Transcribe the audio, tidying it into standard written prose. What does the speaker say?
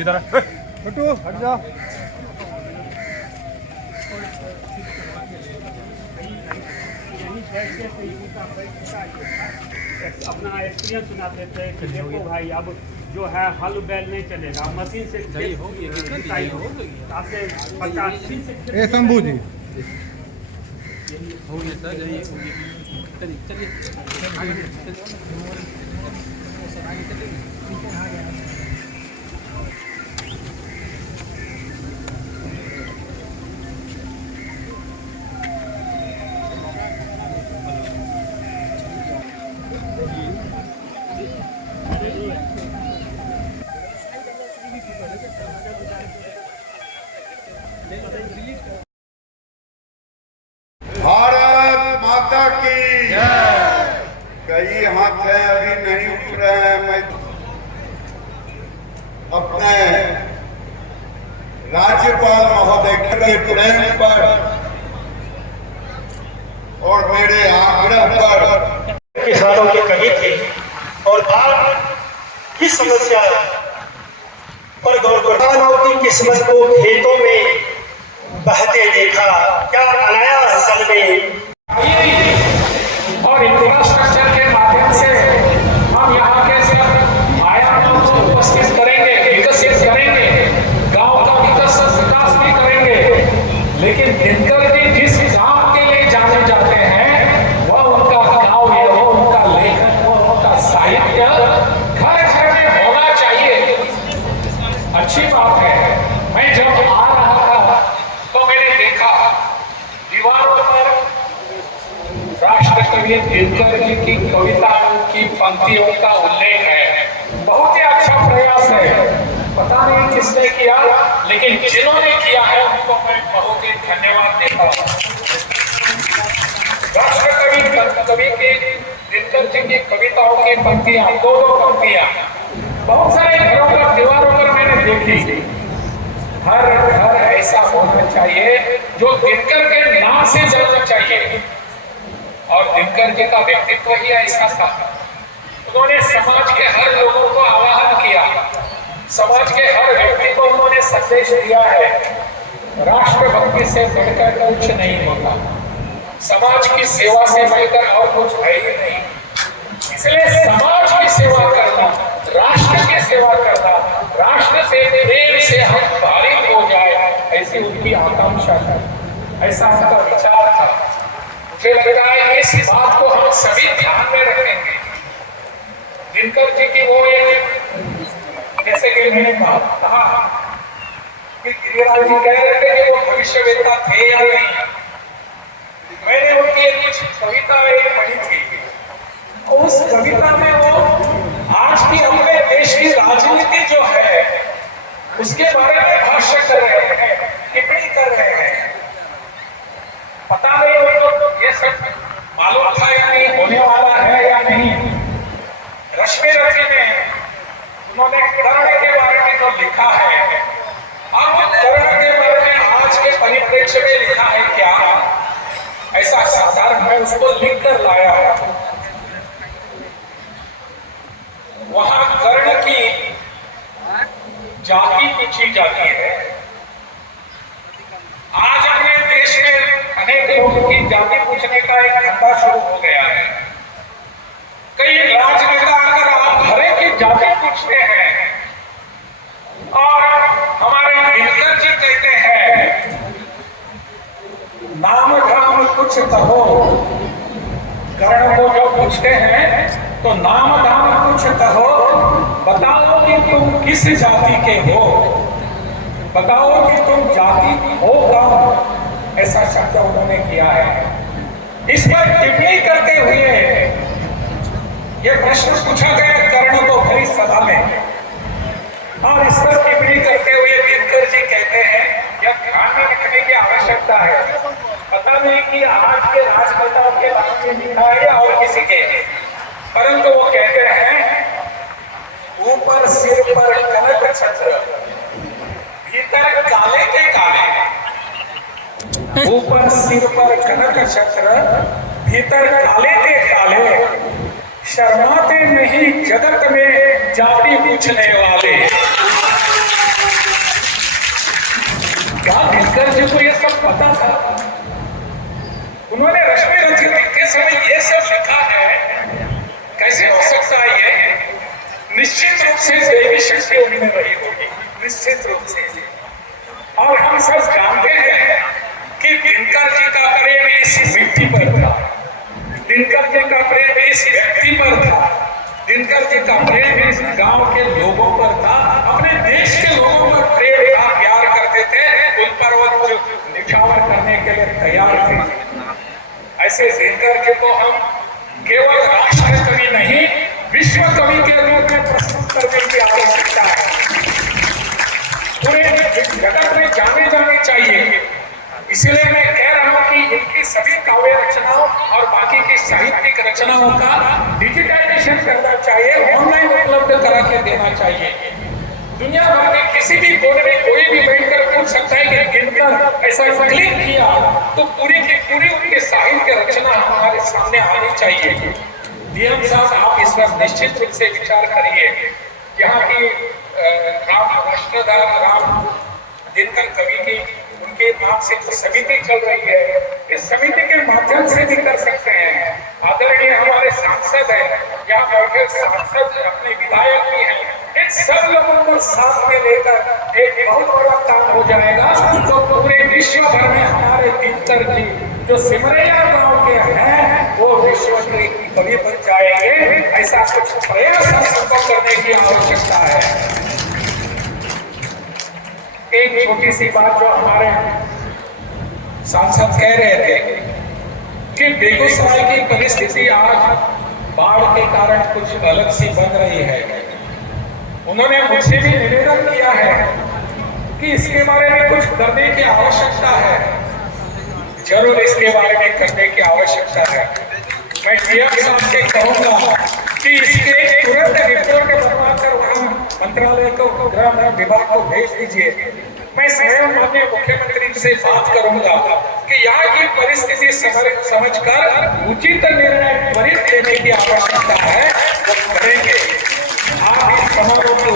इधर छोटू हट जा। अपना एक्सपीरियंस सुनाते थे कि देखो भाई अब जो है हल बैल नहीं चलेगा, मशीन से होगी 50 ए शंभू जी भारत माता की कई हाथ है अभी नहीं उठ रहे हैं। मैं अपने राज्यपाल महोदय के प्रेम पर और मेरे आग्रह पर किसानों की कमी थी और आज की समस्या पर गौर किसानों की किस्मत को खेतों में बहते देखा, क्या अनायास जल में और इंफ्रास्ट्रक्चर के माध्यम से हम यहाँ के सब आयामों को उपस्थित करेंगे, विकसित करेंगे, गांव का विकास भी करेंगे। लेकिन दिनकर जी जिस काम के लिए जाने जाते हैं वह उनका काव्य, वो उनका लेखन, वो उनका साहित्य घर घर में होना चाहिए। अच्छी बात है। मैं जब आ रहा था तो मैंने देखा दीवारों पर राष्ट्रकवि दिनकर जी की कविताओं की पंक्तियों का उल्लेख है। बहुत ही अच्छा प्रयास है। पता नहीं किसने किया, लेकिन जिन्होंने किया है उनको मैं बहुत ही धन्यवाद देता हूँ। राष्ट्रकवि कवि के दिनकर जी की कविताओं की पंक्तियां, दो पंक्तियां बहुत सारे घरों पर, दीवारों पर मैंने देखी। हर घर ऐसा होना चाहिए जो दिनकर के नाम से जलना चाहिए। और दिनकर जी का व्यक्तित्व ही ऐसा था। उन्होंने समाज के हर लोगों को आह्वान किया, समाज के हर व्यक्ति को उन्होंने संदेश दिया है, राष्ट्रभक्ति से बढ़कर कुछ नहीं होता, समाज की सेवा से बढ़कर और कुछ है ही नहीं। इसलिए समाज की सेवा करना, राष्ट्र की सेवा करना, राष्ट्र से प्रेम से हम भारित हो जाए, ऐसी उनकी आकांक्षा थी, ऐसा उनका विचार था। मुझे लगता है इस बात को हम सभी ध्यान में रखेंगे। दिनकर जी की वो एक, जैसे कि मैंने कहा कि गिरिराज जी कह रहे थे कि वो भविष्यवेत्ता थे या नहीं। मैंने उनकी कुछ कविता पढ़ी थी। उस कविता में वो आज की अपने देश की राजनीति जो है उसके बारे में भाष्य कर रहे हैं, टिप्पणी कर रहे हैं। पता नहीं उनको ये सब मालूम था या नहीं, होने वाला है या नहीं। रश्मि रथी में उन्होंने कर्ण के बारे में जो लिखा है, अब कर्ण के बारे में आज के परिप्रेक्ष्य में लिखा है क्या, ऐसा साधारण मैं उसको लिख कर लाया हूं। वहां कर्ण की जाति पूछी जाती है। आज अपने देश में अनेक लोगों की जाति पूछने का एक धंधा शुरू हो गया है। कई राजनेता अगर आप हर एक की जाति पूछते हैं, और हमारे दिनकर जी कहते हैं नाम धाम कुछ कहो। कर्ण को जो पूछते हैं तो नाम धाम कुछ कहो, बताओ कि तुम किस जाति के हो, बताओ कि तुम जाति हो कौन। ऐसा शब्द उन्होंने किया है। इस पर टिप्पणी करते हुए यह प्रश्न पूछा गया कर्ण को भरी सभा में, और इस पर टिप्पणी करते हुए दिनकर जी कहते हैं यह ध्यान में रखने की आवश्यकता है। पता नहीं कि आज के राजनेताओं के नाम में लिखा है या और किसी के, परंतु वो कहते हैं ऊपर सिर पर कनक छत्र, भीतर काले के काले। ऊपर सिर पर कनक छत्र, भीतर काले के काले, शर्माते नहीं जगत में जाति पूछने वाले। क्या दिनकर जी को ये सब पता था? उन्होंने रश्मि रचित लिखते समय ये सब लिखा है, कैसे हो सकता है ये? निश्चित रूप से दैवी शक्ति उनमें रही होगी, निश्चित रूप से। और हम सब जानते हैं कि दिनकर जी का प्रेम इस मिट्टी पर था, दिनकर जी का प्रेम इस व्यक्ति पर था, दिनकर जी का प्रेम इस गांव के लोगों पर था, अपने देश के लोगों पर प्रेम था, प्यार करते थे, उन पर वो निछावर करने के लिए तैयार थे। ऐसे दिनकर जी को हम केवल राष्ट्र कवि नहीं, विश्व कवि के रूप में प्रस्तुत करने की आवश्यकता है। पूरे जगत में जाने चाहिए। इसलिए मैं कह रहा हूं कि इनकी सभी काव्य रचनाओं और बाकी की साहित्यिक रचनाओं का डिजिटाइजेशन करना चाहिए, ऑनलाइन उपलब्ध करा के देना चाहिए। दुनिया भर में किसी भी कोने में कोई भी बैठकर पूछ सकता है कि दिनकर ऐसा क्लिक किया तो पूरी की पूरी उनके साहित्य रचना हमारे सामने आनी चाहिए। डीएम साहब, आप इस पर निश्चित रूप से विचार करिए। यहाँ की राम राष्ट्रदार राम दिनकर कवि की उनके नाम से जो समिति चल रही है, इस समिति के माध्यम से भी कर सकते हैं। आदरणीय हमारे सांसद हैं, यहाँ बैठे सांसद अपने विधायक भी हैं, इन सब लोगों को साथ में लेकर एक बहुत बड़ा काम हो जाएगा। तो पूरे विश्व भर में हमारे दिनकर जी जो सिमरिया गांव के हैं वो विश्व के कवि बन जाएंगे। ऐसा कुछ प्रयास हम सबको करने की आवश्यकता है। एक छोटी सी बात जो हमारे सांसद कह रहे थे कि बेगूसराय की परिस्थिति आज बाढ़ के कारण कुछ अलग सी बन रही है। उन्होंने मुझसे भी निवेदन किया है कि इसके बारे में कुछ करने की आवश्यकता है। जरूर इसके बारे में करने की आवश्यकता है। मैं डीएम साहब से कहूंगा कि इसके तुरंत रिपोर्ट बनवाकर वहां मंत्रालय को, गृह विभाग को भेज दीजिए। मैं स्वयं माननीय मुख्यमंत्री से बात करूंगा कि यहाँ की परिस्थिति समझकर उचित निर्णय त्वरित लेने की आवश्यकता है। वो करेंगे। आप इस समारोह को